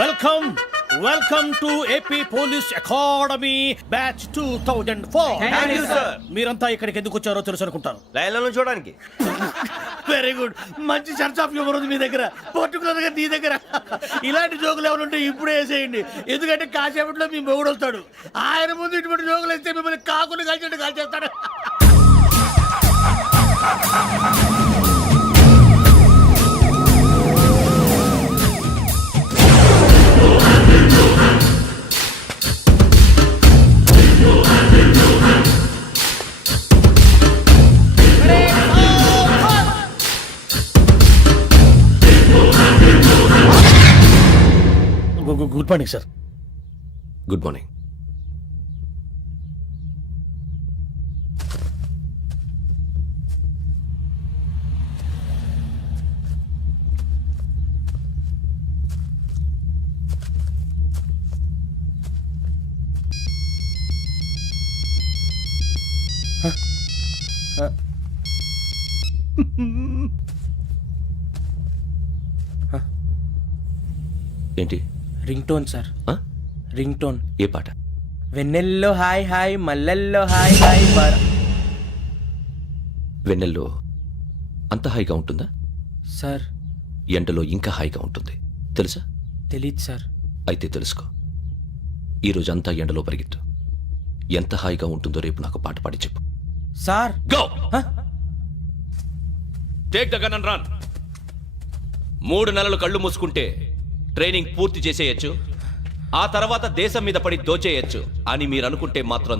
Welcome welcome to AP police academy batch 2004. మీరంతా ఇక్కడికి ఎందుకు వచ్చారో తెలుసు అనుకుంటాను. లైన్లను చూడడానికి. Very good. మంచి చర్చ్ ఆఫ్ హ్యూమర్ ఉంది మీ దగ్గర, పర్టికులర్ గా నీ దగ్గర. ఇలాంటి జోకులు ఎవరు ఉంటే ఇప్పుడే వేసేయండి, ఎందుకంటే కాసేపట్లో మీ మొగుడు వస్తాడు. ఆయన ముందు ఇటువంటి జోకులు వేస్తే మిమ్మల్ని కాకులు కాల్చేట్టు కాల్చేస్తాడు. Good morning sir. Good morning. ఏంటి? Ring tone sir. Ring tone. ఏ పాట? వెన్నెల్లో హాయ్ హాయ్ మల్లెల్లో హాయ్ హాయ్ వెన్నెల్లో అంత హాయిగా ఉంటుందా? సార్ ఎండలో ఇంకా హాయిగా ఉంటుంది తెలుసా? తెలీదు సార్. అయితే తెలుసుకో. ఈరోజు అంతా ఎండలో పరిగెత్తు. ఎంత హాయిగా ఉంటుందో రేపు నాకు పాట పాడి చెప్పు. Sir go. Take the gun and run. 3 నెలలు కళ్ళు మూసుకుంటే ట్రైనింగ్ పూర్తి చేసేయచ్చు, ఆ తర్వాత దేశం మీద పడి దోచేయచ్చు అని మీరు అనుకుంటే మాత్రం